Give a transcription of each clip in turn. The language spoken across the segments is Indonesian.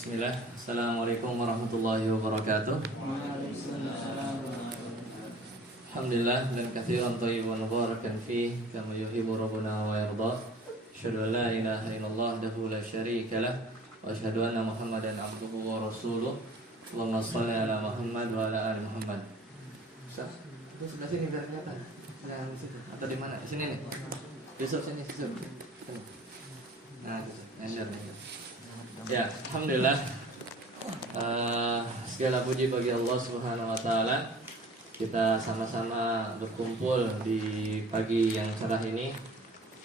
Bismillah. Assalamualaikum warahmatullahi wabarakatuh. Alhamdulillah dan katsiran thayyiban mubarakan fi kama yuhibbu rabbuna wa yarda. Asyhadu an la ilaha illallah wahdahu la syarika lah wa asyhadu anna Muhammadan abduhu wa rasuluh. Allahumma shalli ala Muhammad wa ala ali Muhammad. Ustaz, itu sebelah sini biar kelihatan. Jangan di situ. Atau di mana? Sini nih. Yusuf sini, Yusuf. Nah, nender. Ya, alhamdulillah. Segala puji bagi Allah Subhanahu wa taala. Kita sama-sama berkumpul di pagi yang cerah ini.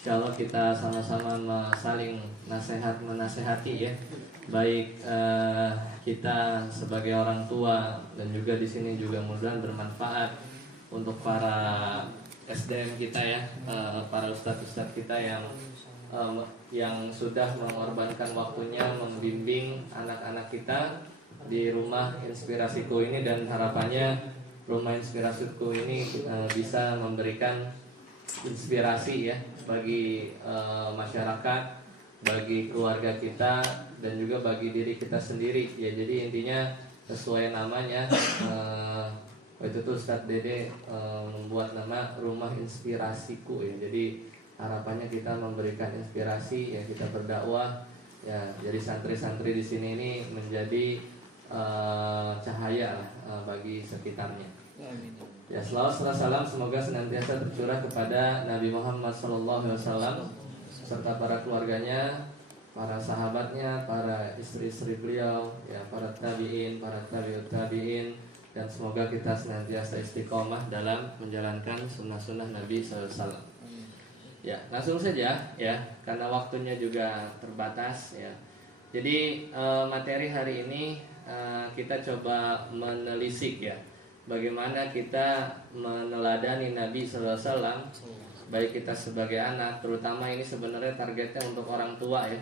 Insyaallah kita sama-sama saling menasehati ya. Baik kita sebagai orang tua dan juga di sini juga mudah-mudahan bermanfaat untuk para SDM kita ya, para ustadz-ustadz kita yang sudah mengorbankan waktunya membimbing anak-anak kita di rumah Inspirasiku ini, dan harapannya rumah Inspirasiku ini bisa memberikan inspirasi ya bagi masyarakat, bagi keluarga kita, dan juga bagi diri kita sendiri ya. Jadi intinya sesuai namanya, itu tuh Ustadz Dede membuat nama Rumah Inspirasiku ya. Jadi harapannya kita memberikan inspirasi ya, kita berdakwah ya. Jadi santri-santri di sini ini menjadi cahaya lah bagi sekitarnya. Ya, selawat salam semoga senantiasa tercurah kepada Nabi Muhammad SAW serta para keluarganya, para sahabatnya, para istri-istri beliau, ya, para tabiin, para tabiut tabiin, dan semoga kita senantiasa istiqomah dalam menjalankan sunnah-sunnah Nabi SAW. Ya, langsung saja ya, karena waktunya juga terbatas ya. Jadi materi hari ini kita coba menelisik ya, bagaimana kita meneladani Nabi SAW, baik kita sebagai anak, terutama ini sebenarnya targetnya untuk orang tua ya,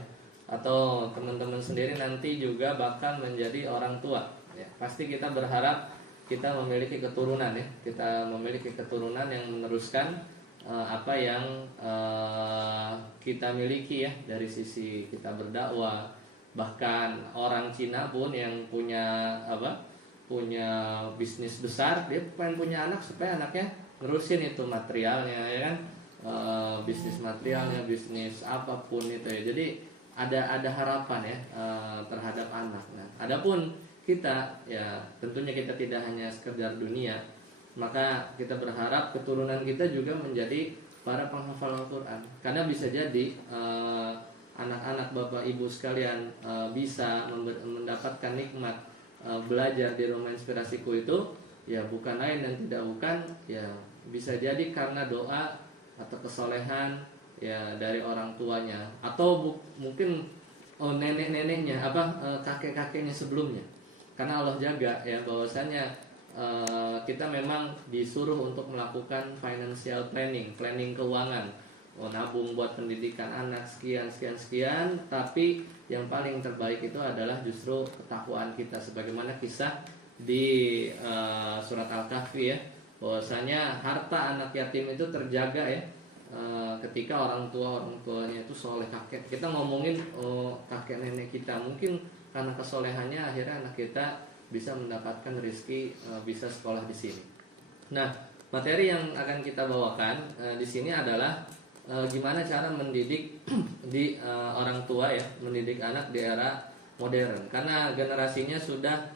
atau teman-teman sendiri nanti juga bakal menjadi orang tua ya. Pasti kita berharap kita memiliki keturunan ya, kita memiliki keturunan yang meneruskan apa yang kita miliki ya, dari sisi kita berdakwah. Bahkan orang Cina pun yang punya bisnis besar, dia pengen punya anak supaya anaknya nerusin itu materialnya ya kan, bisnis materialnya, bisnis apapun itu ya. Jadi ada harapan ya terhadap anak. Nah, adapun kita ya tentunya kita tidak hanya sekedar dunia, maka kita berharap keturunan kita juga menjadi para penghafal Al-Quran. Karena bisa jadi anak-anak bapak ibu sekalian bisa mendapatkan nikmat belajar di rumah Inspirasiku itu ya, bukan lain dan tidak bukan ya, bisa jadi karena doa atau kesolehan ya dari orang tuanya, atau mungkin nenek-neneknya, kakek-kakeknya sebelumnya. Karena Allah jaga ya, bahwasanya kita memang disuruh untuk melakukan financial planning keuangan, nabung buat pendidikan anak sekian, tapi yang paling terbaik itu adalah justru ketakwaan kita, sebagaimana kisah di surat Al-Kahfi ya, bahwasanya harta anak yatim itu terjaga ya ketika orang tuanya itu soleh. Kita ngomongin kakek nenek kita, mungkin karena kesolehannya akhirnya anak kita bisa mendapatkan rezeki, bisa sekolah di sini. Nah, materi yang akan kita bawakan di sini adalah gimana cara mendidik di orang tua ya, mendidik anak di era modern. Karena generasinya sudah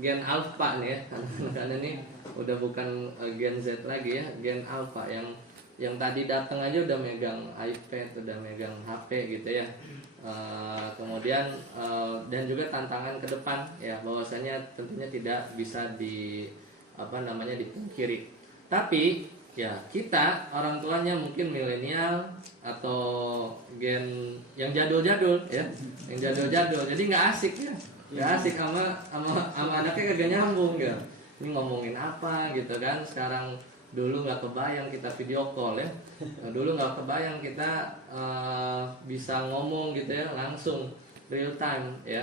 gen alpha nih ya, karena ini udah bukan gen Z lagi ya, gen alpha yang tadi datang aja udah megang iPad, udah megang HP gitu ya. Kemudian dan juga tantangan ke depan ya, bahwasanya tentunya tidak bisa dipungkiri. Tapi ya kita orang tuanya mungkin milenial atau gen yang jadul-jadul ya, yang jadul-jadul, jadi nggak asik ya, nggak asik sama anaknya, kagak nyambung ya. Ini ngomongin apa gitu kan. Sekarang dulu nggak kebayang kita video call ya, dulu nggak kebayang kita bisa ngomong gitu ya langsung real time ya,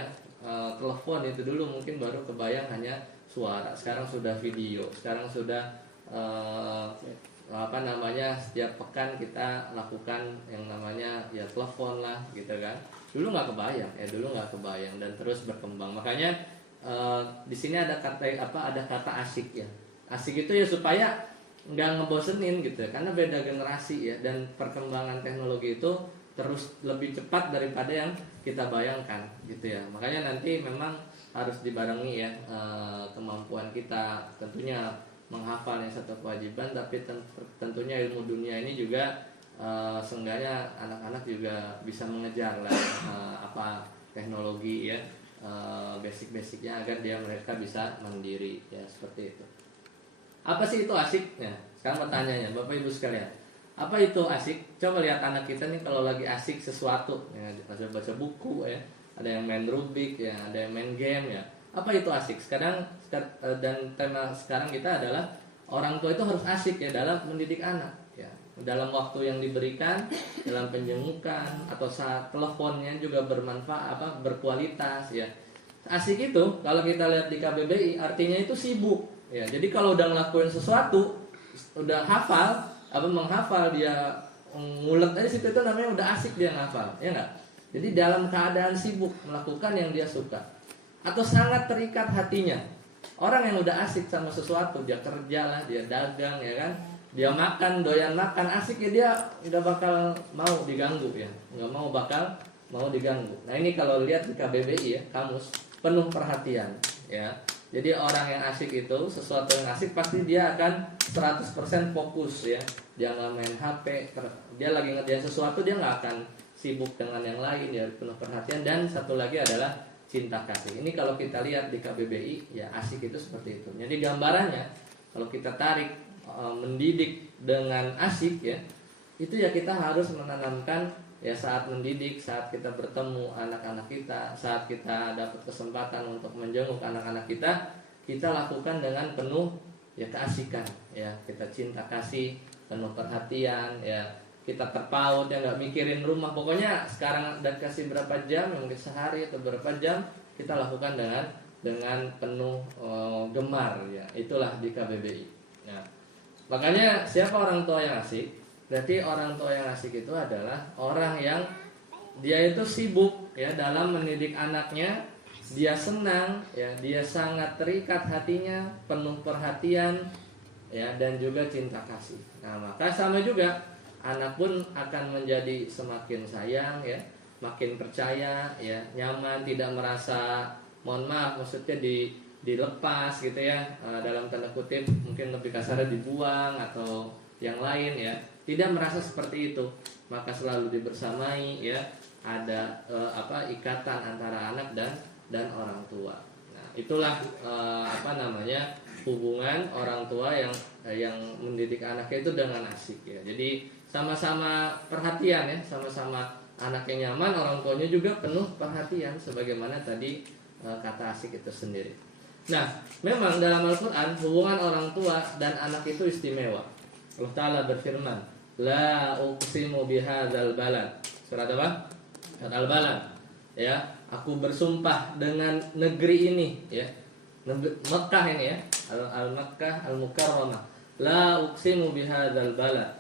telepon itu dulu mungkin baru kebayang hanya suara. Sekarang sudah video, sekarang sudah setiap pekan kita lakukan yang namanya ya telepon lah gitu kan. Dulu nggak kebayang ya, dulu nggak kebayang dan terus berkembang. Makanya di sini ada kata ada kata asik ya. Asik itu ya supaya nggak ngebosenin gitu ya, karena beda generasi ya, dan perkembangan teknologi itu terus lebih cepat daripada yang kita bayangkan gitu ya. Makanya nanti memang harus dibarengi ya kemampuan kita, tentunya menghafal yang satu kewajiban, tapi tentunya ilmu dunia ini juga seenggaknya anak-anak juga bisa mengejar lah teknologi ya, basic-basicnya agar mereka bisa mandiri ya, seperti itu. Apa sih itu asik? Ya, sekarang pertanyaannya Bapak Ibu sekalian, apa itu asik? Coba lihat anak kita nih kalau lagi asik sesuatu ya, baca buku ya, ada yang main Rubik ya, ada yang main game ya. Apa itu asik? Sekarang dan tema sekarang kita adalah orang tua itu harus asik ya dalam mendidik anak ya. Dalam waktu yang diberikan, dalam penjengukan atau saat teleponnya juga bermanfaat berkualitas ya. Asik itu kalau kita lihat di KBBI artinya itu sibuk ya. Jadi kalau udah ngelakuin sesuatu, udah hafal, menghafal, dia ngulet aja situ, itu namanya udah asik, dia ngafal ya enggak? Jadi dalam keadaan sibuk melakukan yang dia suka atau sangat terikat hatinya. Orang yang udah asik sama sesuatu, dia kerja lah, dia dagang ya kan, dia makan, doyan makan, asik ya, dia udah bakal mau diganggu ya, nggak mau diganggu. Nah ini kalau lihat di KBBI ya, kamus penuh perhatian ya. Jadi orang yang asik itu, sesuatu yang asik pasti dia akan 100% fokus ya. Dia nggak main HP, dia lagi ngerjain sesuatu, dia nggak akan sibuk dengan yang lain ya, penuh perhatian. Dan satu lagi adalah cinta kasih. Ini kalau kita lihat di KBBI ya, asik itu seperti itu. Jadi gambarannya kalau kita tarik mendidik dengan asik ya, itu ya kita harus menanamkan ya, saat mendidik, saat kita bertemu anak-anak kita, saat kita dapat kesempatan untuk menjenguk anak-anak kita lakukan dengan penuh ya keasikan ya. Kita cinta kasih, penuh perhatian ya, kita terpaut ya, nggak mikirin rumah. Pokoknya sekarang udah kasih berapa jam ya, mungkin sehari atau berapa jam, kita lakukan dengan penuh gemar ya. Itulah di KBBI ya. Makanya siapa orang tua yang asik? Berarti orang tua yang asik itu adalah orang yang dia itu sibuk ya dalam mendidik anaknya, dia senang ya, dia sangat terikat hatinya, penuh perhatian ya, dan juga cinta kasih. Nah, maka sama juga anak pun akan menjadi semakin sayang ya, makin percaya ya, nyaman, tidak merasa, mohon maaf maksudnya dilepas gitu ya, dalam tanda kutip mungkin lebih kasarnya dibuang atau yang lain ya. Tidak merasa seperti itu, maka selalu dibersamai ya, ada ikatan antara anak dan orang tua. Nah, itulah hubungan orang tua yang mendidik anaknya itu dengan asik ya. Jadi sama-sama perhatian ya, sama-sama anaknya nyaman, orang tuanya juga penuh perhatian, sebagaimana tadi kata asik itu sendiri. Nah, memang dalam Al-Quran hubungan orang tua dan anak itu istimewa. Allah Ta'ala berfirman, la uqsimu bihadzal balad. Surat apa? Surat Al-Balad. Ya, aku bersumpah dengan negeri ini ya. Mekah ini ya. Al-Makkah Al-Mukarramah. La uqsimu bihadzal balad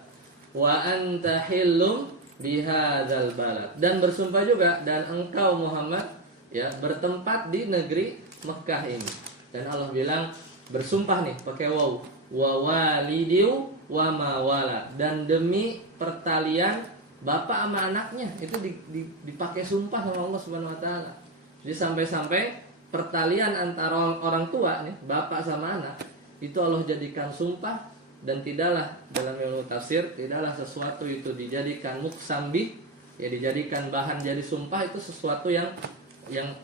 wa anta hillum bihadzal balad. Dan bersumpah juga, dan engkau Muhammad ya bertempat di negeri Mekah ini. Dan Allah bilang bersumpah nih pakai waw, wa walidiu wa ma walad, dan demi pertalian bapak sama anaknya, itu dipakai sumpah sama Allah Subhanahu wa taala. Jadi sampai-sampai pertalian antara orang tua nih, bapak sama anak, itu Allah jadikan sumpah. Dan tidaklah dalam ilmu tafsir, tidaklah sesuatu itu dijadikan muksambih ya, dijadikan bahan jadi sumpah itu sesuatu yang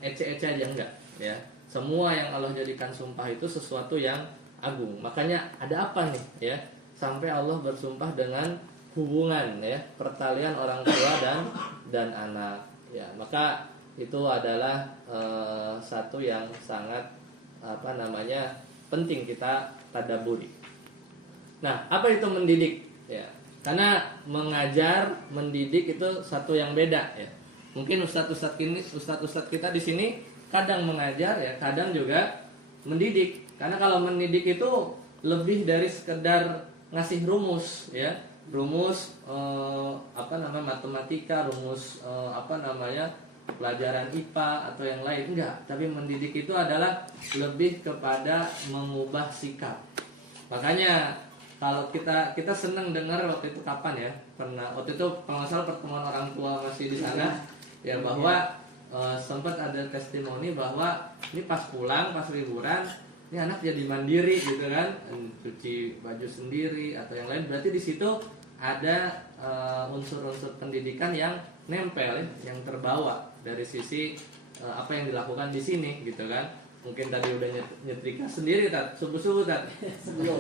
ece-ece aja, enggak ya. Semua yang Allah jadikan sumpah itu sesuatu yang agung. Makanya ada apa nih ya, sampai Allah bersumpah dengan hubungan ya, pertalian orang tua dan anak ya. Maka itu adalah satu yang sangat penting kita tadabburi. Nah, apa itu mendidik ya? Karena mengajar, mendidik itu satu yang beda ya. Mungkin ustadz-ustadz kita di sini kadang mengajar ya, kadang juga mendidik. Karena kalau mendidik itu lebih dari sekedar ngasih rumus ya, rumus matematika, rumus pelajaran IPA atau yang lain, enggak. Tapi mendidik itu adalah lebih kepada mengubah sikap. Makanya kalau kita senang dengar waktu itu kapan ya, pernah waktu itu kalau nggak salah pertemuan orang tua masih di sana ya, bahwa sempat ada testimoni bahwa ini pas pulang, pas liburan, ini anak jadi mandiri gitu kan, cuci baju sendiri atau yang lain. Berarti di situ ada unsur-unsur pendidikan yang nempel ya, yang terbawa dari sisi apa yang dilakukan di sini gitu kan. Mungkin tadi udah nyetrika sendiri subuh-subuh sebelum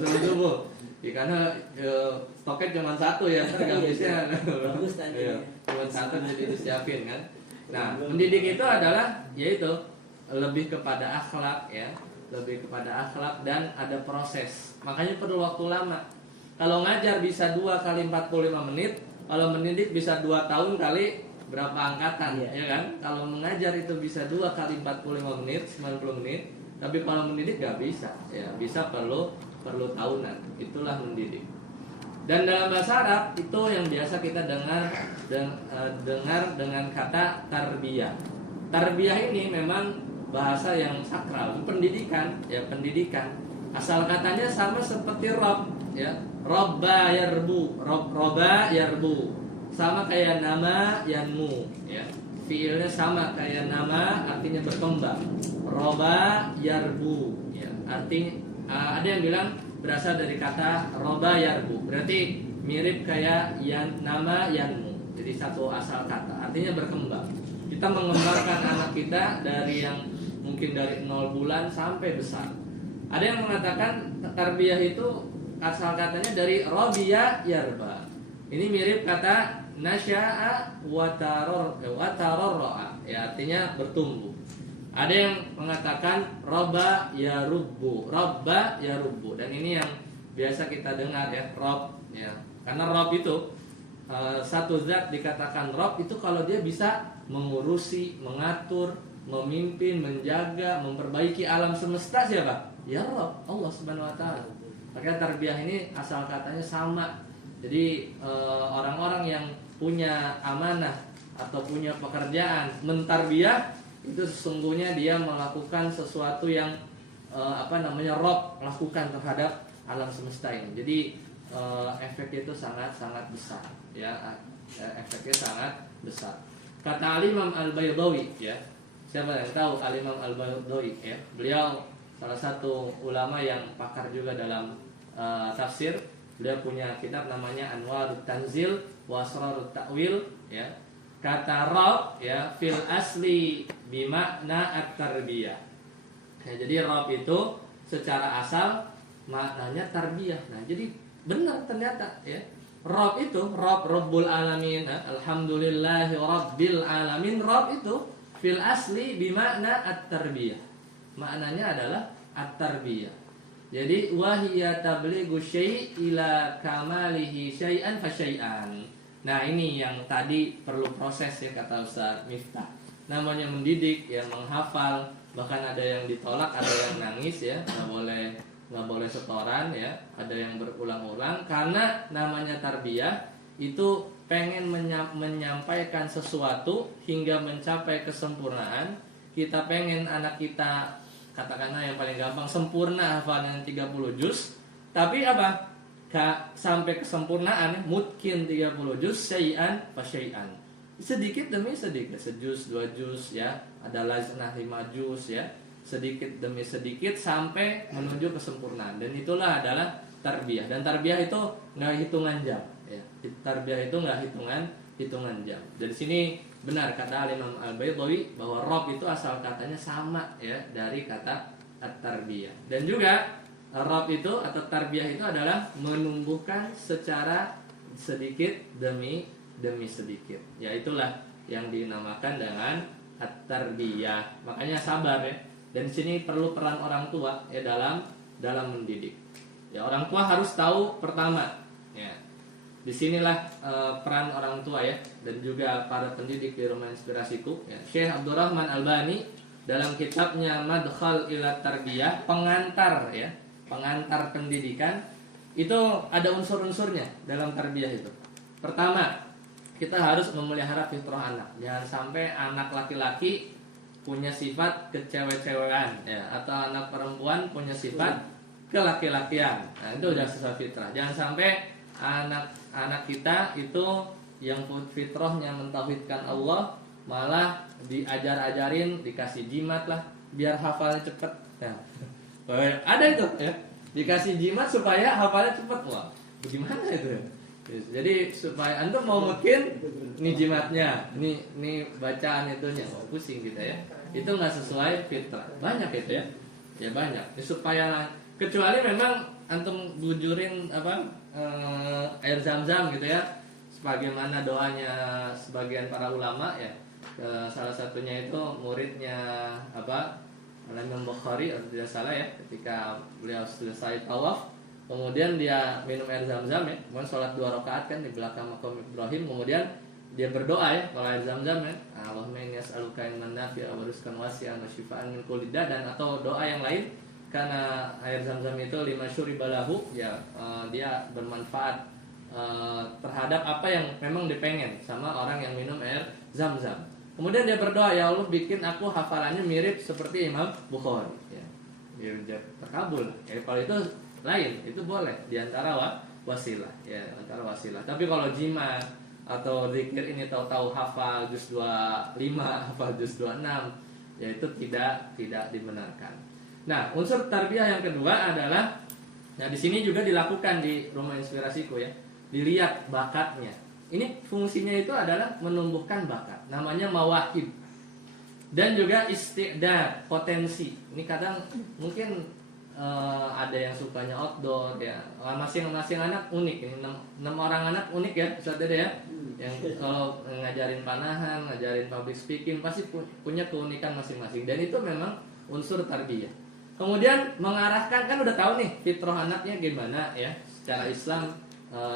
subuh ya, karena stoknya cuma satu ya, nggak bisa cuma satu jadi disiapin kan. Nah, mendidik itu adalah yaitu lebih kepada akhlak ya, lebih kepada akhlak dan ada proses. Makanya perlu waktu lama. Kalau ngajar bisa 2 kali 45 menit, kalau mendidik bisa 2 tahun kali berapa angkatan ya kan. Kalau mengajar itu bisa 2 kali 45 menit, 90 menit. Tapi kalau mendidik nggak bisa ya, bisa perlu tahunan. Itulah mendidik. Dan dalam bahasa Arab itu yang biasa kita dengar dengan kata tarbiyah. Tarbiyah ini memang bahasa yang sakral, pendidikan ya, pendidikan. Asal katanya sama seperti rob ya, robba yarbu, robba yarbu, sama kayak nama yanmu ya. Fiilnya sama kayak nama, artinya berkembang. Robba yarbu ya, artinya ada yang bilang berasal dari kata roba yarbu, berarti mirip kayak nama yanmu, jadi satu asal kata, artinya berkembang. Kita mengembangkan anak kita dari yang mungkin dari 0 bulan sampai besar. Ada yang mengatakan tarbiyah itu asal katanya dari robiya yarba, ini mirip kata nasya'a watarorro'a ya, artinya bertumbuh. Ada yang mengatakan roba ya rubbu, dan ini yang biasa kita dengar ya, rob ya. Karena rob itu satu zat dikatakan rob itu kalau dia bisa mengurusi, mengatur, memimpin, menjaga, memperbaiki alam semesta, siapa? Ya Rob, Allah Subhanahu wa taala. Makanya tarbiyah ini asal katanya sama. Jadi orang-orang yang punya amanah atau punya pekerjaan mentarbiyah, itu sesungguhnya dia melakukan sesuatu yang Rob lakukan terhadap alam semesta ini. Jadi efeknya itu sangat besar ya, efeknya sangat besar. Kata Al-Imam Al-Baydawi ya, siapa yang tahu Al-Imam Al-Baydawi ya, beliau salah satu ulama yang pakar juga dalam tafsir. Beliau punya kitab namanya Anwarut Tanzil wa Asrarut Ta'wil ya. Kata Rob ya, fil asli bimakna at-tarbiyah ya, jadi Rob itu secara asal maknanya tarbiyah. Nah jadi benar ternyata ya, Rob itu Rabbul Alamin, alhamdulillahi Rabbil Alamin. Rob itu fil asli bimakna at-tarbiyah, maknanya adalah at-tarbiyah. Jadi wahiyya tablighu syai' ila kamalihi syai'an fa syai'an. Nah ini yang tadi perlu proses ya, kata Ustaz Miftah. Namanya mendidik ya, menghafal, bahkan ada yang ditolak, ada yang nangis ya, nggak boleh setoran ya, ada yang berulang-ulang. Karena namanya tarbiyah itu pengen menyampaikan sesuatu hingga mencapai kesempurnaan. Kita pengen anak kita, katakanlah yang paling gampang, sempurna hafalan 30 juz. Tapi apa? Sampai kesempurnaan mungkin 30 juz syai'an fa syai'an, sedikit demi sedikit, sejuz 2 juz ya, ada laznah 5 juz ya, sedikit demi sedikit sampai menuju kesempurnaan. Dan itulah adalah tarbiyah. Dan tarbiyah itu nggak hitungan jam ya, tarbiyah itu nggak hitungan jam. Dari sini benar kata Imam Al-Baydawi bahwa Rob itu asal katanya sama ya, dari kata at-tarbiyah. Dan juga Rob itu atau tarbiyah itu adalah menumbuhkan secara sedikit demi sedikit. Ya itulah yang dinamakan dengan at-tarbiyah. Makanya sabar ya. Dan di sini perlu peran orang tua ya dalam mendidik. Ya, orang tua harus tahu pertama ya. Disinilah peran orang tua ya, dan juga para pendidik di Rumah Inspirasiku ya. Syekh Abdurrahman Albani dalam kitabnya Madkhal ila Tarbiyah, pengantar ya, pengantar pendidikan, itu ada unsur-unsurnya dalam tarbiyah itu. Pertama, kita harus memelihara fitrah anak. Jangan sampai anak laki-laki punya sifat kecewe-cewean ya, atau anak perempuan punya sifat kelaki-lakian. Nah, itu udah sesuai fitrah. Jangan sampai anak kita itu yang fitrahnya mentauhidkan Allah malah diajar-ajarin, dikasih jimat lah biar hafalnya cepet. Nah, ada itu ya, dikasih jimat supaya hafalnya cepet. Wah, bagaimana itu? Jadi supaya antum mau mungkin nih jimatnya, nih bacaan itunya, oh, pusing kita ya. Itu nggak sesuai fitrah. Banyak itu ya, ya banyak. Ya, supaya kecuali memang antum bujurin air zam-zam gitu ya, sebagaimana doanya sebagian para ulama ya. Salah satunya itu muridnya Imam Bukhari atau tidak salah ya, ketika beliau selesai tawaf. Kemudian dia minum air zam-zam ya, kemudian sholat 2 rakaat kan di belakang makam Ibrahim. Kemudian dia berdoa ya, kalau air zam-zam ya, Allahumma inni as'aluka ilman nafi'a wa rizqan wasi'an wa shifaan min kulli da', dan atau doa yang lain. Karena air zam-zam itu lima syuriba lahu ya, dia bermanfaat terhadap apa yang memang dipengen sama orang yang minum air zam-zam. Kemudian dia berdoa, ya Allah bikin aku hafalannya mirip seperti Imam Bukhari ya. Dia terkabul. Ya, kalau itu lain, itu boleh diantara wasilah ya, antara wasilah. Tapi kalau jimat atau zikir ini tahu-tahu hafal juz 25, hafal juz 26 ya, itu tidak dibenarkan. Nah, unsur tarbiyah yang kedua adalah, nah di sini juga dilakukan di Rumah Inspirasiku ya, dilihat bakatnya. Ini fungsinya itu adalah menumbuhkan bakat, namanya mawahib. Dan juga istiqdad, potensi. Ini kadang mungkin ada yang sukanya outdoor ya, masing-masing anak unik. Ini 6 orang anak unik ya, Ustaz Dede ya. Yang kalau ngajarin panahan, ngajarin public speaking pasti punya keunikan masing-masing, dan itu memang unsur tarbiyah. Kemudian mengarahkan, kan udah tahu nih fitrah anaknya gimana ya, secara Islam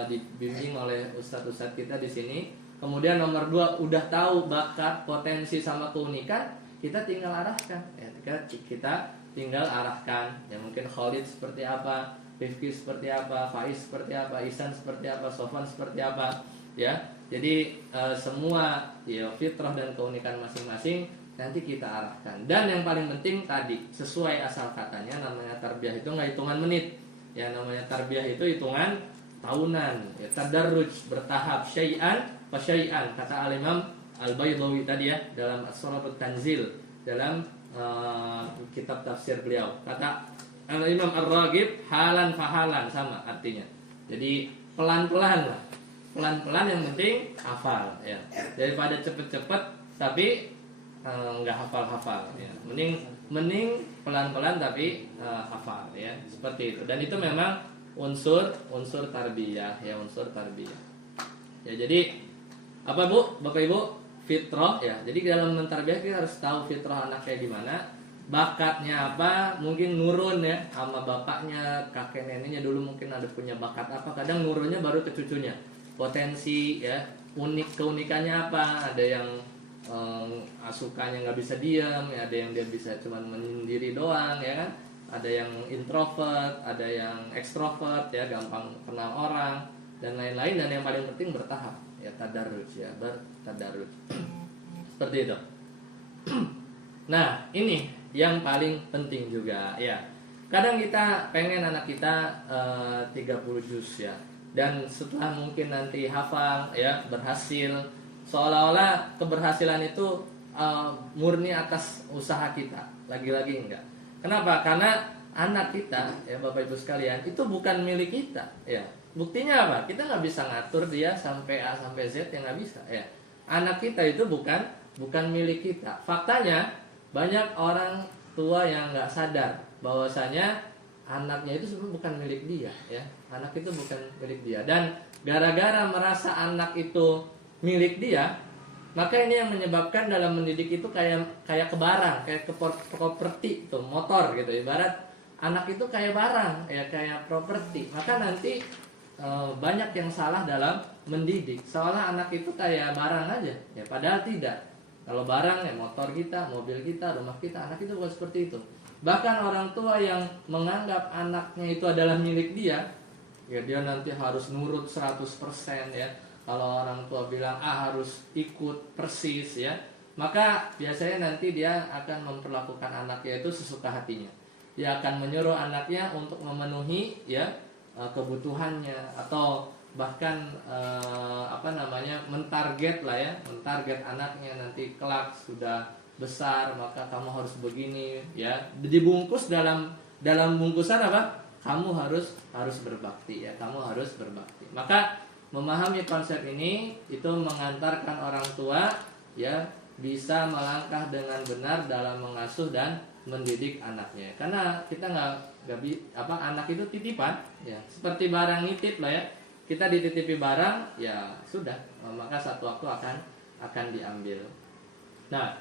dibimbing oleh ustadz-ustadz kita di sini. Kemudian nomor 2 udah tahu bakat, potensi sama keunikan, kita tinggal arahkan ya, kita tinggal arahkan ya, mungkin Khalid seperti apa, Rifki seperti apa, Faiz seperti apa, Ihsan seperti apa, Sofan seperti apa ya. Jadi semua ya fitrah dan keunikan masing-masing nanti kita arahkan. Dan yang paling penting tadi, sesuai asal katanya, namanya tarbiyah itu nggak hitungan menit ya, namanya tarbiyah itu hitungan tahunan ya, tadarruj, bertahap, syai'an fa syai'an, kata Al-Imam Al-Baydawi tadi ya, dalam As-Suratul Tanzil, dalam kitab tafsir beliau. Kata Al-Imam Ar-Raghib, halan fahalan, sama artinya. Jadi pelan-pelan lah, pelan-pelan yang penting hafal ya, daripada cepet-cepet tapi nggak hafal ya. Mending pelan-pelan tapi hafal ya, seperti itu. Dan itu memang unsur tarbiyah ya, unsur tarbiyah ya. Jadi apa Bu, Bapak Ibu, fitrah ya. Jadi dalam mentarbiyah kita harus tahu fitrah anak kayak gimana, bakatnya apa, mungkin nurun ya sama bapaknya, kakek neneknya dulu mungkin ada punya bakat apa, kadang nurunnya baru ke cucunya. Potensi ya, keunikannya apa, ada yang sukanya nggak bisa diam ya, ada yang dia bisa cuma menyendiri doang ya kan, ada yang introvert, ada yang ekstrovert ya, gampang kenal orang dan lain-lain. Dan yang paling penting bertahap ya, tadarruj ya, bertadarruj seperti itu. Nah ini yang paling penting juga ya. Kadang kita pengen anak kita 30 juz ya, dan setelah mungkin nanti hafal ya, berhasil, seolah-olah keberhasilan itu murni atas usaha kita. Lagi-lagi enggak. Kenapa? Karena anak kita ya, Bapak Ibu sekalian, itu bukan milik kita ya. Buktinya apa? Kita nggak bisa ngatur dia sampai A sampai Z, yang nggak bisa ya. Anak kita itu bukan milik kita. Faktanya banyak orang tua yang nggak sadar bahwasanya anaknya itu sebenarnya bukan milik dia ya. Anak itu bukan milik dia, dan gara-gara merasa anak itu milik dia, maka ini yang menyebabkan dalam mendidik itu kayak ke barang, kayak ke properti tuh, motor gitu. Ibarat anak itu kayak barang ya, kayak properti. Maka nanti banyak yang salah dalam mendidik, seolah anak itu kayak barang aja ya, padahal tidak. Kalau barang ya motor kita, mobil kita, rumah kita, anak itu bukan seperti itu. Bahkan orang tua yang menganggap anaknya itu adalah milik dia ya, dia nanti harus nurut 100% ya, kalau orang tua bilang harus ikut persis ya, maka biasanya nanti dia akan memperlakukan anaknya itu sesuka hatinya. Dia akan menyuruh anaknya untuk memenuhi ya kebutuhannya, atau bahkan mentarget lah ya, mentarget anaknya nanti kelak sudah besar maka kamu harus begini ya, dibungkus dalam bungkusan apa, kamu harus berbakti ya, kamu harus berbakti. Maka memahami konsep ini itu mengantarkan orang tua ya bisa melangkah dengan benar dalam mengasuh dan mendidik anaknya. Karena kita anak itu titipan ya, seperti barang nitip lah ya. Kita dititipi barang ya sudah, maka satu waktu akan diambil. Nah,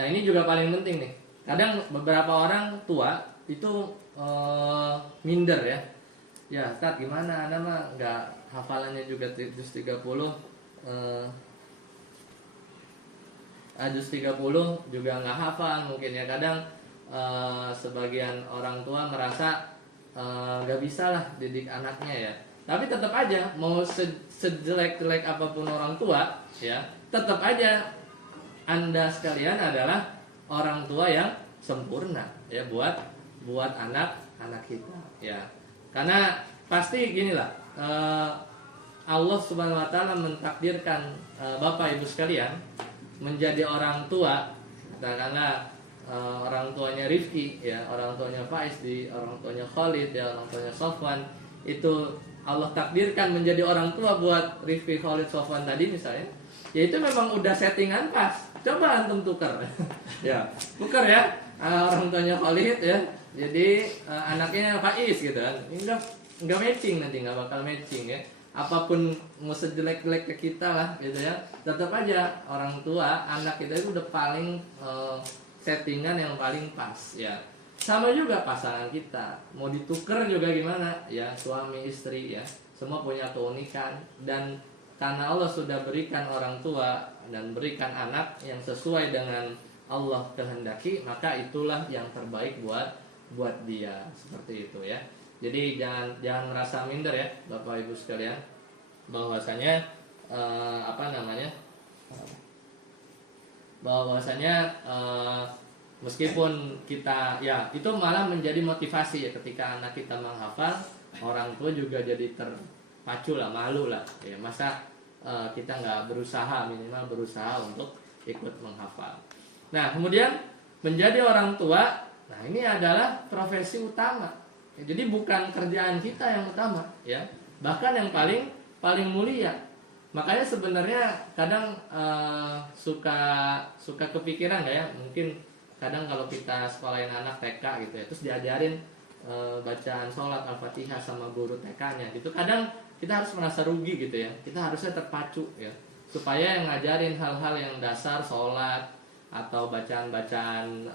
ini juga paling penting nih. Kadang beberapa orang tua itu minder ya. Ya, Ustaz gimana? Anda mah enggak hafalannya juga juz 30. Juz 30 juga nggak hafal mungkin ya. Kadang sebagian orang tua merasa nggak bisa lah didik anaknya ya. Tapi tetap aja mau sejelek-jelek apapun orang tua ya, tetap aja Anda sekalian adalah orang tua yang sempurna ya buat anak kita ya. Karena pasti ginilah, Allah Subhanahu wa taala mentakdirkan Bapak Ibu sekalian menjadi orang tua. Katakanlah orang tuanya Rifki ya, orang tuanya Faiz, orang tuanya Khalid ya, orang tuanya Sofwan, itu Allah takdirkan menjadi orang tua buat Rifki, Khalid, Sofwan tadi misalnya. Ya itu memang udah settingan pas. Coba antum tukar. Ya, tukar ya. Orang tuanya Khalid ya, jadi anaknya Faiz gitu kan. Enggak matching, nanti enggak bakal matching ya. Apapun mau sejelek-jelek ke kita lah gitu ya, tetap aja orang tua anak kita itu udah paling settingan yang paling pas ya. Sama juga pasangan kita, mau ditukar juga gimana ya, suami istri ya, semua punya keunikan. Dan karena Allah sudah berikan orang tua dan berikan anak yang sesuai dengan Allah kehendaki, maka itulah yang terbaik buat dia, seperti itu ya. Jadi jangan merasa minder ya Bapak Ibu sekalian, bahwasanya meskipun kita ya, itu malah menjadi motivasi ya, ketika anak kita menghafal, orang tua juga jadi terpacu lah, malu lah ya, masa kita nggak berusaha, minimal berusaha untuk ikut menghafal. Nah kemudian menjadi orang tua, nah ini adalah profesi utama ya, jadi bukan kerjaan kita yang utama ya, bahkan yang paling mulia. Makanya sebenarnya kadang suka kepikiran nggak ya, mungkin kadang kalau kita sekolahin anak TK gitu ya, terus diajarin bacaan sholat Al-Fatihah sama guru TK-nya gitu, kadang kita harus merasa rugi gitu ya. Kita harusnya terpacu ya, supaya yang ngajarin hal-hal yang dasar sholat atau bacaan-bacaan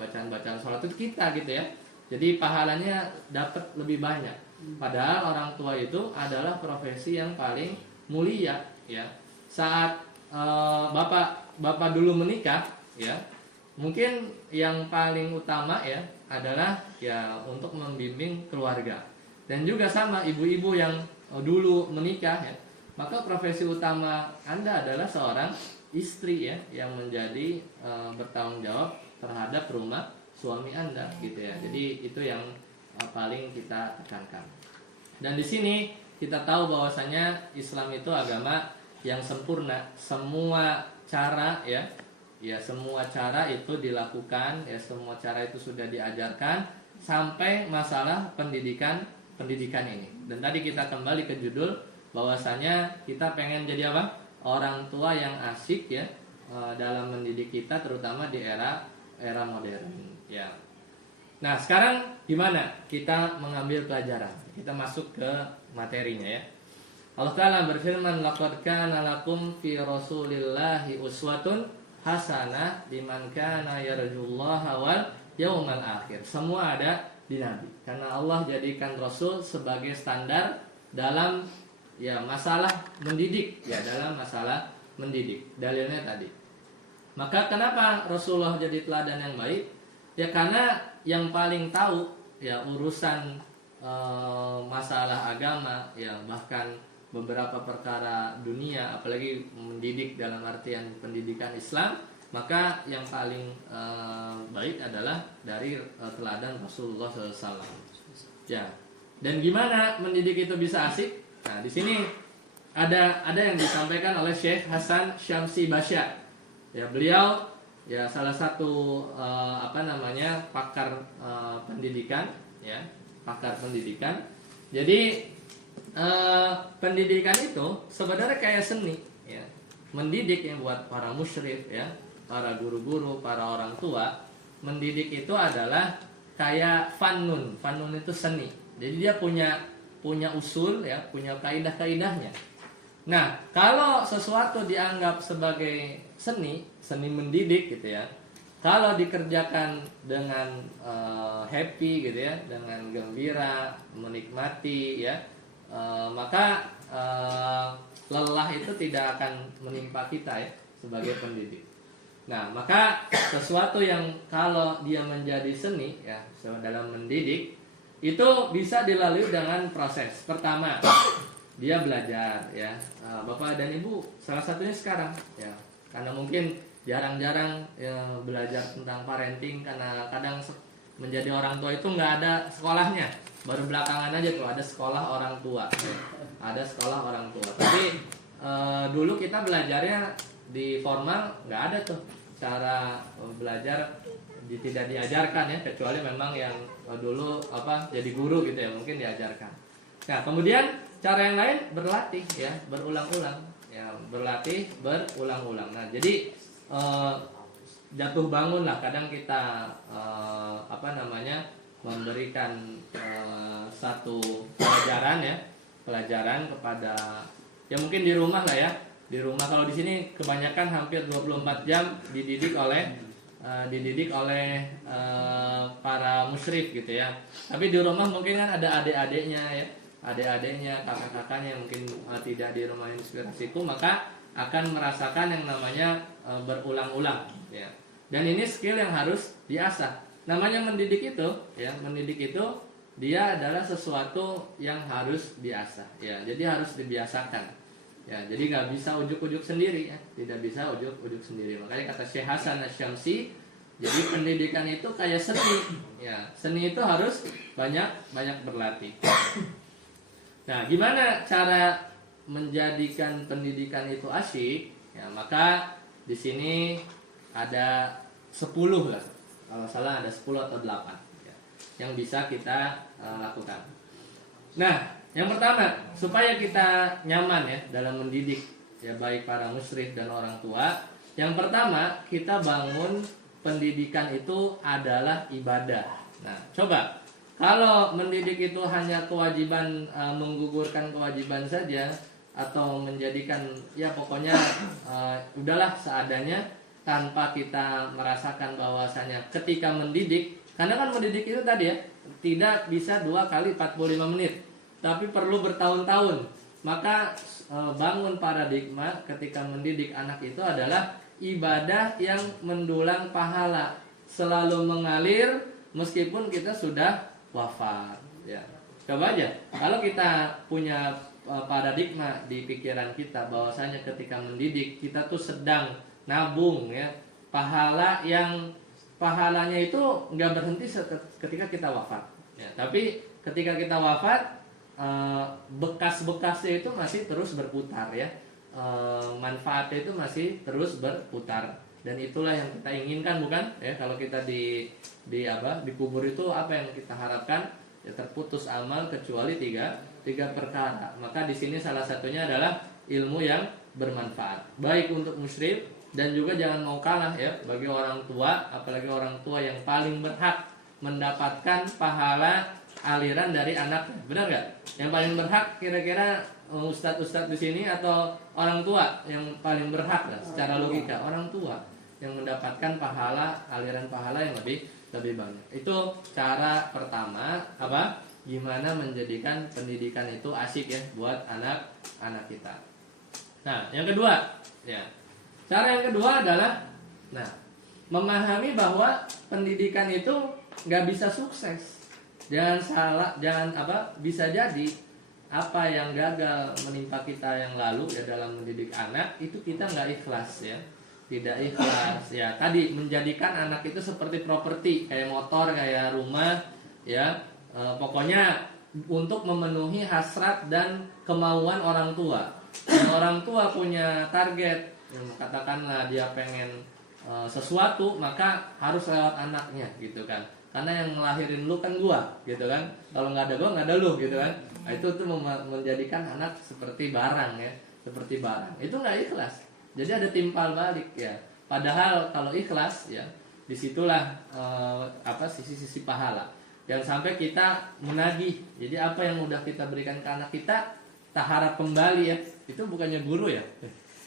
bacaan-bacaan sholat itu kita gitu ya. Jadi pahalanya dapat lebih banyak. Padahal orang tua itu adalah profesi yang paling mulia ya. Saat bapak dulu menikah ya, mungkin yang paling utama ya adalah ya untuk membimbing keluarga. Dan juga sama ibu-ibu yang dulu menikah ya, maka profesi utama Anda adalah seorang istri ya, yang menjadi bertanggung jawab terhadap rumah suami Anda gitu ya. Jadi itu yang paling kita tekankan. Dan di sini kita tahu bahwasanya Islam itu agama yang sempurna. Semua cara semua cara itu dilakukan ya, semua cara itu sudah diajarkan sampai masalah pendidikan ini. Dan tadi kita kembali ke judul bahwasanya kita pengen jadi apa? Orang tua yang asik ya dalam mendidik kita, terutama di era modern ya. Nah, sekarang gimana kita mengambil pelajaran? Kita masuk ke materinya ya. Allah Ta'ala berfirman, laqad kana lakum fi rasulillahi uswatun hasanah liman kana yarjullaha wal yaumal akhir. Semua ada di Nabi. Karena Allah jadikan Rasul sebagai standar dalam ya masalah mendidik ya, dalam masalah mendidik. Dalilnya tadi. Maka kenapa Rasulullah jadi teladan yang baik? Ya karena yang paling tahu ya urusan masalah agama ya, bahkan beberapa perkara dunia, apalagi mendidik dalam artian pendidikan Islam, maka yang paling baik adalah dari teladan Rasulullah SAW. Ya. Dan gimana mendidik itu bisa asik? Nah, di sini ada yang disampaikan oleh Syekh Hasan Syamsi Basya. Ya, beliau ya salah satu pakar pendidikan, ya, pakar pendidikan. Jadi pendidikan itu sebenarnya kayak seni, ya. Mendidik yang buat para musyrif, ya, para guru-guru, para orang tua, mendidik itu adalah kayak fanun. Fanun itu seni. Jadi dia punya usul, ya, punya kaidah-kaidahnya. Nah, kalau sesuatu dianggap sebagai seni mendidik gitu ya, kalau dikerjakan dengan happy gitu ya, dengan gembira, menikmati, ya, maka lelah itu tidak akan menimpa kita, ya, sebagai pendidik. Nah, maka sesuatu yang kalau dia menjadi seni, ya, dalam mendidik itu bisa dilalui dengan proses. Pertama, dia belajar, ya. Bapak dan Ibu salah satunya sekarang, ya, karena mungkin jarang-jarang ya, belajar tentang parenting karena kadang menjadi orang tua itu nggak ada sekolahnya. Baru belakangan aja tuh ada sekolah orang tua, ya. Ada sekolah orang tua. Tapi dulu kita belajarnya di formal nggak ada tuh cara belajar, tidak diajarkan, ya, kecuali memang yang dulu jadi guru gitu ya, mungkin diajarkan. Nah, kemudian cara yang lain berlatih, ya, berulang-ulang, ya, berlatih berulang-ulang. Nah, jadi jatuh bangun lah kadang kita memberikan satu pelajaran kepada, ya, mungkin di rumah lah, ya. Di rumah, kalau di sini kebanyakan hampir 24 jam dididik oleh para musyrif gitu ya. Tapi di rumah mungkin kan ada adik-adiknya, ya, adik-adiknya, kakak-kakaknya yang mungkin tidak di rumah inspirasiku, maka akan merasakan yang namanya berulang-ulang, ya. Dan ini skill yang harus diasah. Namanya mendidik itu, ya, mendidik itu dia adalah sesuatu yang harus diasah, ya. Jadi harus dibiasakan. Ya, jadi nggak bisa ujuk-ujuk sendiri, ya, tidak bisa ujuk-ujuk sendiri. Makanya kata Syekh Hasan Asy-Syamsi, jadi pendidikan itu kayak seni, ya, seni itu harus banyak berlatih. Nah, gimana cara menjadikan pendidikan itu asyik? Ya, maka di sini ada 10 lah, kalau salah ada 10 atau 8, ya, yang bisa kita lakukan. Nah, yang pertama, supaya kita nyaman, ya, dalam mendidik, ya, baik para musyrif dan orang tua. Yang pertama, kita bangun pendidikan itu adalah ibadah. Nah, coba kalau mendidik itu hanya kewajiban, menggugurkan kewajiban saja, atau menjadikan, ya, pokoknya udahlah seadanya, tanpa kita merasakan bahwasanya ketika mendidik, karena kan mendidik itu tadi, ya, tidak bisa 2 kali 45 menit. Tapi perlu bertahun-tahun. Maka bangun paradigma ketika mendidik anak itu adalah ibadah yang mendulang pahala, selalu mengalir meskipun kita sudah wafat, ya. Coba aja kalau kita punya paradigma di pikiran kita bahwasanya ketika mendidik kita tuh sedang nabung, ya, pahalanya itu nggak berhenti ketika kita wafat, ya. Tapi ketika kita wafat, bekas-bekasnya itu masih terus berputar, ya, manfaatnya itu masih terus berputar, dan itulah yang kita inginkan, bukan, ya? Kalau kita dikubur itu apa yang kita harapkan? Ya, terputus amal kecuali tiga perkara. Maka di sini salah satunya adalah ilmu yang bermanfaat, baik untuk musyrif, dan juga jangan mau kalah, ya, bagi orang tua, apalagi orang tua yang paling berhak mendapatkan pahala aliran dari anaknya. Benar nggak? Yang paling berhak kira-kira ustadz-ustadz di sini atau orang tua yang paling berhak lah secara logika? Orang tua yang mendapatkan aliran pahala yang lebih banyak. Itu cara pertama, gimana menjadikan pendidikan itu asyik, ya, buat anak-anak kita. Nah, yang kedua, ya. Cara yang kedua adalah, memahami bahwa pendidikan itu nggak bisa sukses. Jangan salah, bisa jadi apa yang gagal menimpa kita yang lalu ya dalam mendidik anak, itu kita nggak ikhlas ya, tidak ikhlas ya. Tadi menjadikan anak itu seperti properti, kayak motor, kayak rumah ya, pokoknya untuk memenuhi hasrat dan kemauan orang tua. Dan orang tua punya target, katakanlah dia pengen sesuatu, maka harus lewat anaknya gitu kan, karena yang ngelahirin lu kan gua gitu kan, kalau nggak ada gua nggak ada lu gitu kan. Nah, itu tuh menjadikan anak seperti barang ya, seperti barang, itu nggak ikhlas. Jadi ada timpal balik ya. Padahal kalau ikhlas ya, disitulah sisi-sisi pahala. Jangan sampai kita menagih. Jadi apa yang udah kita berikan ke anak kita, tak harap kembali ya. Itu bukannya guru ya,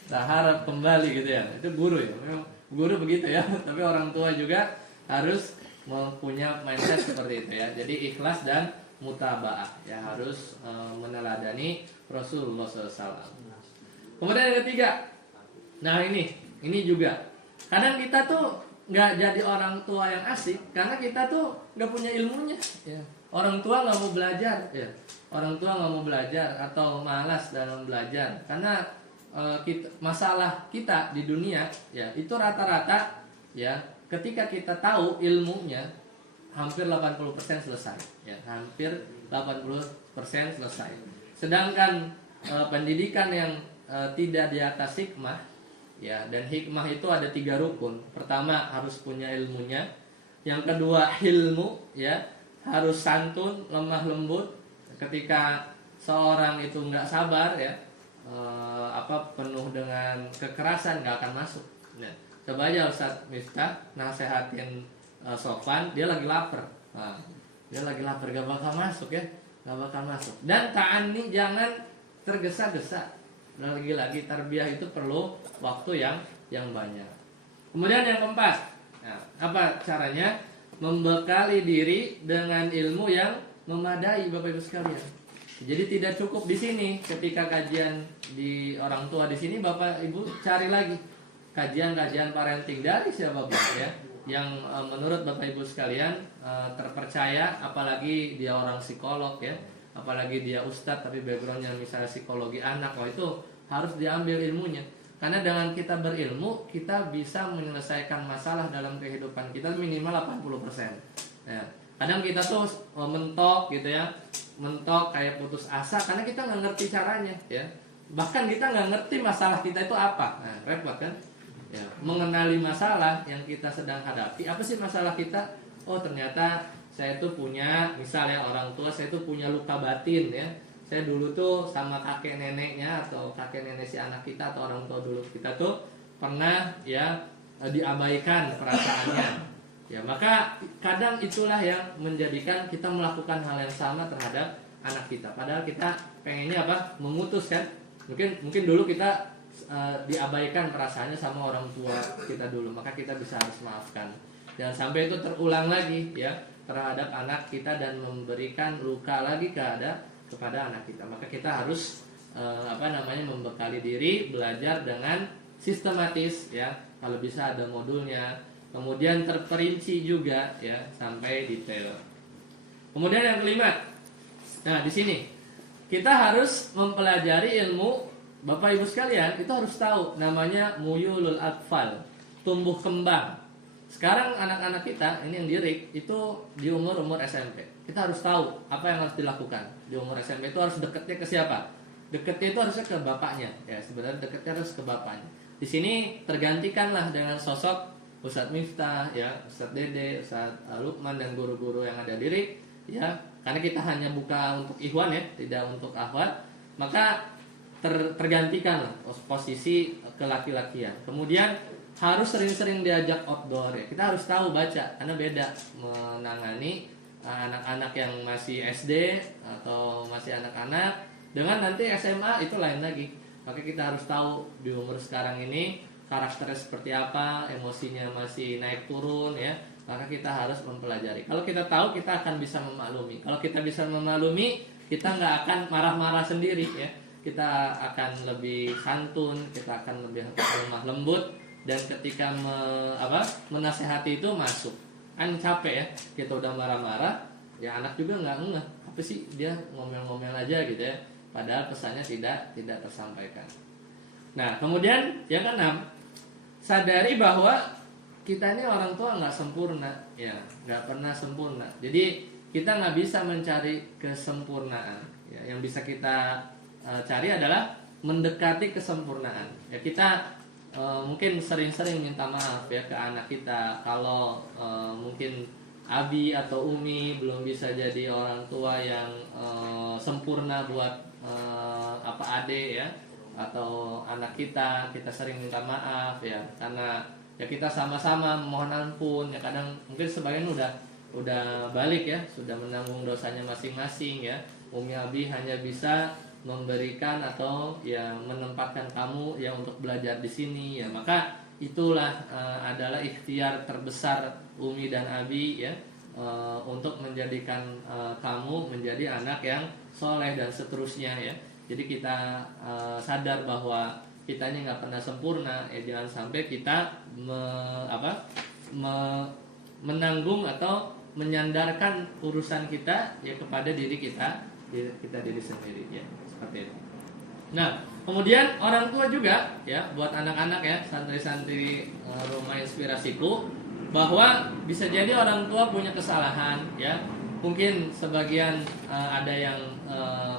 tak harap kembali gitu ya. Itu guru ya. Memang guru begitu ya. Tapi orang tua juga harus mempunyai mindset seperti itu ya. Jadi ikhlas dan mutaba'ah ya, harus meneladani Rasulullah SAW. Kemudian yang ketiga, nah ini juga kadang kita tuh nggak jadi orang tua yang asik karena kita tuh nggak punya ilmunya ya. Orang tua nggak mau belajar ya, orang tua nggak mau belajar atau malas dalam belajar karena masalah kita di dunia ya, itu rata-rata ya, ketika kita tahu ilmunya hampir 80% selesai ya, hampir 80% selesai. Sedangkan pendidikan yang tidak di atas hikmah ya, dan hikmah itu ada 3 rukun. Pertama harus punya ilmunya, yang kedua ilmu ya, harus santun, lemah lembut. Ketika seorang itu nggak sabar ya, penuh dengan kekerasan, nggak akan masuk ya. Coba aja Ustadz Miftah nasehatin Sofan, dia lagi lapar, dia lagi lapar, gak bakal masuk ya, gak bakal masuk. Dan ta'ani, jangan tergesa-gesa. Lagi-lagi tarbiyah itu perlu waktu yang banyak. Kemudian yang keempat, nah, apa caranya? Membekali diri dengan ilmu yang memadai, Bapak Ibu sekalian. Jadi tidak cukup di sini. Ketika kajian di orang tua di sini, Bapak Ibu cari lagi kajian-kajian parenting dari siapa ya, yang menurut Bapak Ibu sekalian terpercaya, apalagi dia orang psikolog ya, apalagi dia ustadz tapi backgroundnya misalnya psikologi anak, itu harus diambil ilmunya. Karena dengan kita berilmu, kita bisa menyelesaikan masalah dalam kehidupan kita minimal 80% ya. Kadang kita tuh mentok gitu ya, mentok kayak putus asa karena kita nggak ngerti caranya ya. Bahkan kita nggak ngerti masalah kita itu apa. Nah, repot kan ya, mengenali masalah yang kita sedang hadapi. Apa sih masalah kita? Oh, ternyata saya tuh punya, misalnya orang tua saya tuh punya luka batin ya. Saya dulu tuh sama kakek neneknya atau kakek nenek si anak kita atau orang tua dulu kita tuh pernah ya diabaikan perasaannya. Ya, maka kadang itulah yang menjadikan kita melakukan hal yang sama terhadap anak kita. Padahal kita pengennya apa? Memutus kan. Mungkin dulu kita diabaikan perasaannya sama orang tua kita dulu, maka kita bisa harus maafkan. Jangan sampai itu terulang lagi ya terhadap anak kita dan memberikan luka lagi kepada anak kita. Maka kita harus membekali diri, belajar dengan sistematis ya. Kalau bisa ada modulnya, kemudian terperinci juga ya sampai detail. Kemudian yang kelima, nah di sini kita harus mempelajari ilmu. Bapak Ibu sekalian, itu harus tahu namanya muyulul atfal, tumbuh kembang. Sekarang anak-anak kita ini yang dirik itu di umur SMP. Kita harus tahu apa yang harus dilakukan. Di umur SMP itu harus dekatnya ke siapa? Dekatnya itu harusnya ke bapaknya. Ya, sebenarnya dekatnya harus ke bapaknya. Di sini tergantikanlah dengan sosok Ustadz Miftah, ya, Ustadz Dede, Ustadz Lukman dan guru-guru yang ada dirik, ya. Karena kita hanya buka untuk ikhwan ya, tidak untuk akhwat. Maka tergantikan posisi kelaki-lakian. Kemudian harus sering-sering diajak outdoor ya. Kita harus tahu baca, karena beda menangani anak-anak yang masih SD atau masih anak-anak dengan nanti SMA, itu lain lagi. Maka kita harus tahu di umur sekarang ini karakternya seperti apa, emosinya masih naik turun ya. Maka kita harus mempelajari. Kalau kita tahu, kita akan bisa memaklumi. Kalau kita bisa memaklumi, kita nggak akan marah-marah sendiri ya. Kita akan lebih santun, kita akan lebih lemah lembut, dan ketika menasehati itu masuk. Kan capek ya, kita udah marah-marah, ya anak juga nggak ngeh, apa sih dia ngomel-ngomel aja gitu ya. padahal pesannya tidak tersampaikan. Nah, kemudian yang keenam, sadari bahwa kita ini orang tua nggak sempurna, ya, nggak pernah sempurna. Jadi kita nggak bisa mencari kesempurnaan. Ya, yang bisa kita cari adalah mendekati kesempurnaan. Ya, kita mungkin sering-sering minta maaf ya ke anak kita kalau mungkin Abi atau Umi belum bisa jadi orang tua yang sempurna buat adik ya atau anak kita sering minta maaf ya karena ya kita sama-sama mohon ampun ya kadang mungkin sebagian udah balik ya sudah menanggung dosanya masing-masing ya. Umi Abi hanya bisa memberikan atau ya menempatkan kamu ya untuk belajar di sini ya maka itulah adalah ikhtiar terbesar Umi dan Abi ya untuk menjadikan kamu menjadi anak yang soleh dan seterusnya ya. Jadi kita sadar bahwa kita ini nggak pernah sempurna ya jangan sampai kita menanggung atau menyandarkan urusan kita ya kepada diri kita diri sendiri ya seperti itu. Nah kemudian orang tua juga ya buat anak-anak ya santri-santri rumah inspirasiku bahwa bisa jadi orang tua punya kesalahan ya mungkin sebagian ada yang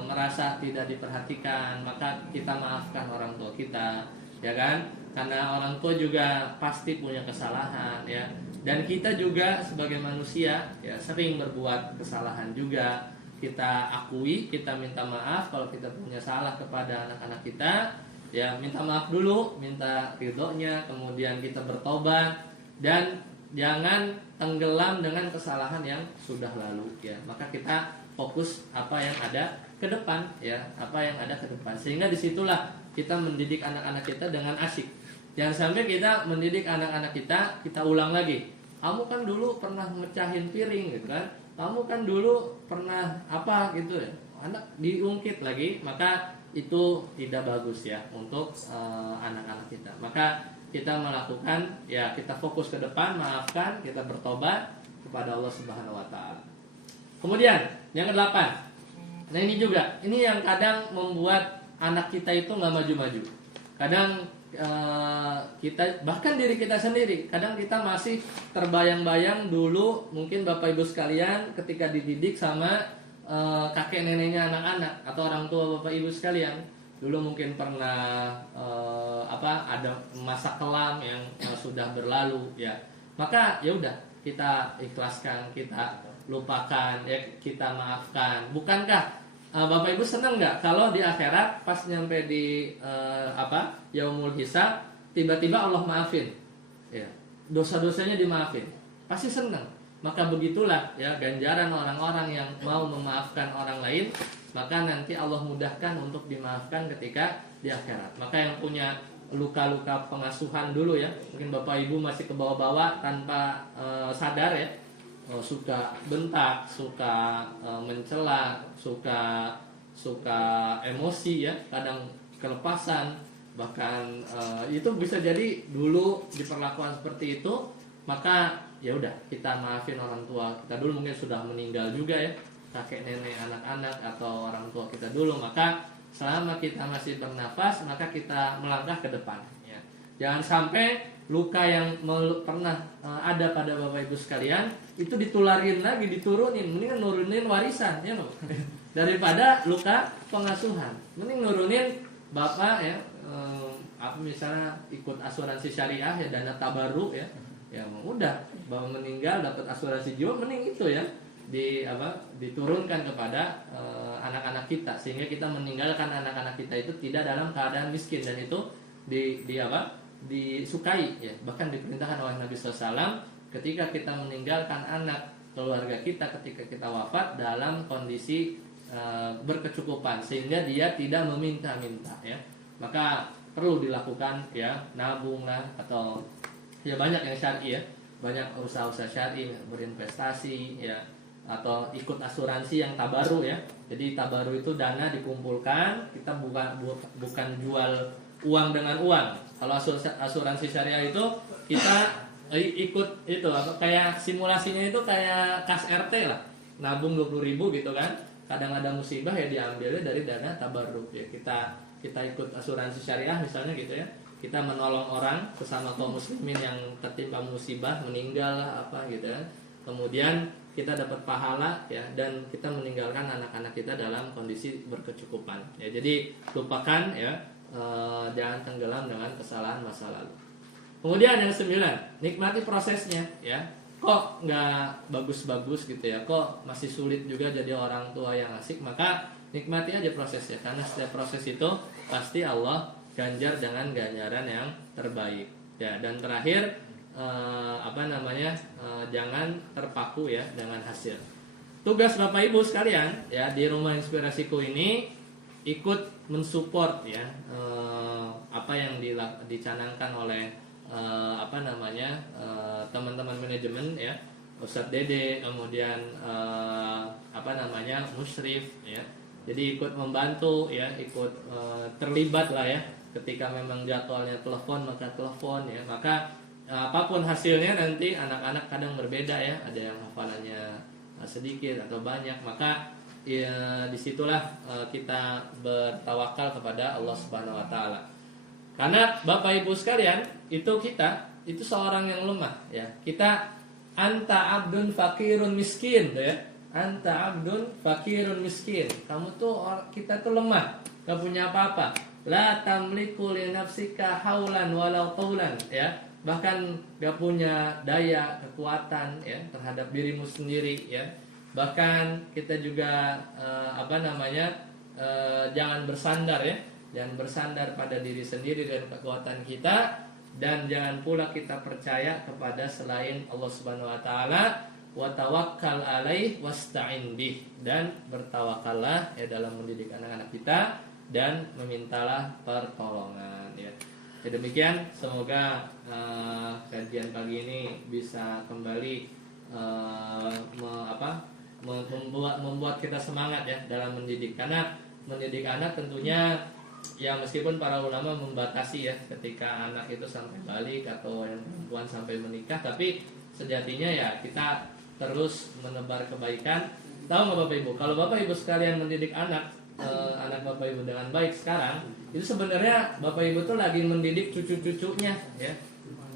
merasa tidak diperhatikan maka kita maafkan orang tua kita ya kan karena orang tua juga pasti punya kesalahan ya dan kita juga sebagai manusia ya sering berbuat kesalahan juga kita akui kita minta maaf kalau kita punya salah kepada anak-anak kita ya minta maaf dulu minta ridhonya kemudian kita bertobat dan jangan tenggelam dengan kesalahan yang sudah lalu ya maka kita fokus apa yang ada ke depan ya apa yang ada ke depan sehingga disitulah kita mendidik anak-anak kita dengan asyik jangan sampai kita mendidik anak-anak kita ulang lagi kamu kan dulu pernah mecahin piring gitu kan kamu kan dulu pernah apa gitu ya anak diungkit lagi maka itu tidak bagus ya untuk anak-anak kita maka kita melakukan ya kita fokus ke depan maafkan kita bertobat kepada Allah Subhanahu Wa Taala. Kemudian yang ke-8 nah ini juga ini yang kadang membuat anak kita itu nggak maju-maju kadang kita bahkan diri kita sendiri kadang kita masih terbayang-bayang dulu mungkin Bapak Ibu sekalian ketika dididik sama kakek neneknya anak-anak atau orang tua Bapak Ibu sekalian dulu mungkin pernah ada masa kelam yang sudah berlalu ya maka ya udah kita ikhlaskan kita lupakan ya kita maafkan bukankah Bapak Ibu senang nggak kalau di akhirat pas nyampe di yaumul hisab tiba-tiba Allah maafin ya dosa-dosanya dimaafin pasti senang maka begitulah ya ganjaran orang-orang yang mau memaafkan orang lain maka nanti Allah mudahkan untuk dimaafkan ketika di akhirat. Maka yang punya luka-luka pengasuhan dulu ya, mungkin Bapak Ibu masih ke bawah-bawah tanpa sadar ya, suka bentak, suka mencela, suka emosi ya, kadang kelepasan, bahkan itu bisa jadi dulu diperlakukan seperti itu, maka ya udah kita maafin orang tua kita dulu mungkin sudah meninggal juga ya. Kakek nenek anak-anak atau orang tua kita dulu maka selama kita masih bernafas maka kita melangkah ke depan ya. Jangan sampai luka yang pernah ada pada Bapak Ibu sekalian itu ditularin lagi diturunin mendingan nurunin warisan ya no? Daripada luka pengasuhan mending nurunin Bapak ya misalnya ikut asuransi syariah ya dana tabaruk ya udah Bapak meninggal dapat asuransi jiwa mending itu ya diturunkan kepada anak-anak kita sehingga kita meninggalkan anak-anak kita itu tidak dalam keadaan miskin dan itu disukai ya bahkan diperintahkan oleh Nabi SAW ketika kita meninggalkan anak keluarga kita ketika kita wafat dalam kondisi berkecukupan sehingga dia tidak meminta-minta ya maka perlu dilakukan ya nabung lah atau ya banyak yang syar'i ya banyak usaha-usaha syar'i berinvestasi ya atau ikut asuransi yang tabaru ya. Jadi tabaru itu dana dikumpulkan, kita bukan jual uang dengan uang. Kalau asuransi syariah itu kita ikut itu kayak simulasinya itu kayak kas RT lah. Nabung 20.000 gitu kan. kadang ada musibah ya diambilnya dari dana tabarruk ya. Kita ikut asuransi syariah misalnya gitu ya. Kita menolong orang sesama kaum muslimin yang tertimpa musibah, meninggal lah apa gitu ya. Kemudian kita dapat pahala ya, dan kita meninggalkan anak-anak kita dalam kondisi berkecukupan ya. Jadi lupakan ya, jangan tenggelam dengan kesalahan masa lalu. Kemudian yang 9, nikmati prosesnya ya. Kok nggak bagus-bagus gitu ya, kok masih sulit juga jadi orang tua yang asik, maka nikmati aja prosesnya, karena setiap proses itu pasti Allah ganjar dengan ganjaran yang terbaik ya. Dan terakhir jangan terpaku ya dengan hasil. Tugas Bapak Ibu sekalian ya di Rumah Inspirasiku ini ikut mensupport ya apa yang dicanangkan oleh teman-teman manajemen ya, Ustadz Dede, kemudian Musyrif ya. Jadi ikut membantu ya, ikut terlibat lah ya. Ketika memang jadwalnya telepon maka telepon ya. Maka apapun hasilnya nanti anak-anak kadang berbeda ya. Ada yang hafalannya sedikit atau banyak. Maka ya, disitulah kita bertawakal kepada Allah Subhanahu Wa Taala. Karena Bapak Ibu sekalian, itu seorang yang lemah ya. Kita anta abdun fakirun miskin ya. Anta abdun fakirun miskin. Kita tuh lemah, gak punya apa-apa. La tamliku li nafsika haulan walau qaulan ya. Bahkan gak punya daya, kekuatan ya terhadap dirimu sendiri ya. Bahkan kita juga jangan bersandar ya. Jangan bersandar pada diri sendiri dan kekuatan kita, dan jangan pula kita percaya kepada selain Allah Subhanahu wa taala. Wa tawakkal alaih wasta'in bih, dan bertawakallah ya dalam mendidik anak-anak kita dan memintalah pertolongan ya. Ya demikian, semoga kajian pagi ini bisa kembali membuat kita semangat ya dalam mendidik. Karena mendidik anak tentunya ya meskipun para ulama membatasi ya ketika anak itu sampai balik atau yang perempuan sampai menikah, tapi sejatinya ya kita terus menebar kebaikan. Tahu nggak Bapak Ibu, kalau Bapak Ibu sekalian mendidik anak Bapak Ibu dengan baik sekarang, itu sebenarnya Bapak Ibu tuh lagi mendidik cucu-cucunya ya.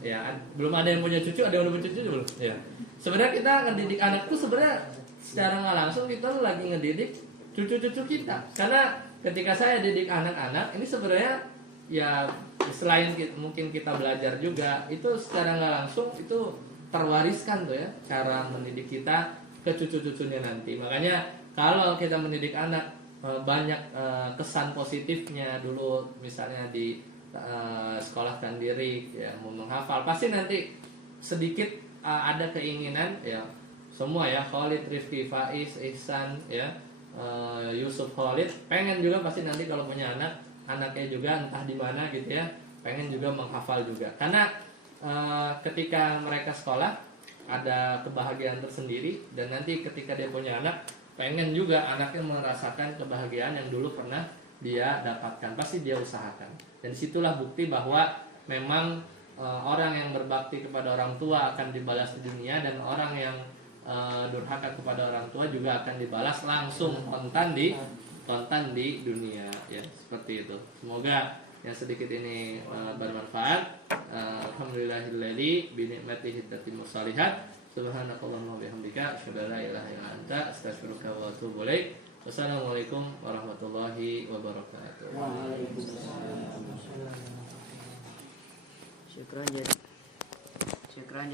Ya, belum ada yang punya cucu, ada yang udah punya cucu belum? Ya. Sebenarnya kita ngedidik anak tuh sebenarnya secara nggak langsung kita lagi ngedidik cucu-cucu kita. Karena ketika saya didik anak-anak ini sebenarnya ya selain mungkin kita belajar juga, itu secara nggak langsung itu terwariskan tuh ya cara mendidik kita ke cucu-cucunya nanti. Makanya kalau kita mendidik anak banyak kesan positifnya dulu, misalnya di sekolahkan diri ya, mau menghafal, pasti nanti sedikit ada keinginan ya semua ya, Khalid, Rifki, Faiz, Ihsan ya, Yusuf, Khalid pengen juga pasti nanti kalau punya anaknya juga entah di mana gitu ya, pengen juga menghafal juga. Karena ketika mereka sekolah ada kebahagiaan tersendiri, dan nanti ketika dia punya anak pengen juga anaknya merasakan kebahagiaan yang dulu pernah dia dapatkan, pasti dia usahakan. Dan disitulah bukti bahwa memang orang yang berbakti kepada orang tua akan dibalas di dunia, dan orang yang durhaka kepada orang tua juga akan dibalas langsung kontan di dunia ya, seperti itu. Semoga yang sedikit ini bermanfaat. Alhamdulillahilladzi bi ni'matihi tatimmu shalihat. Subhanakallahumma wa bihamdika asyhadu an la ilaha illa anta astaghfiruka wa atubu ilaik. Wassalamualaikum warahmatullahi wabarakatuh. Waalaikumsalam. Syukran.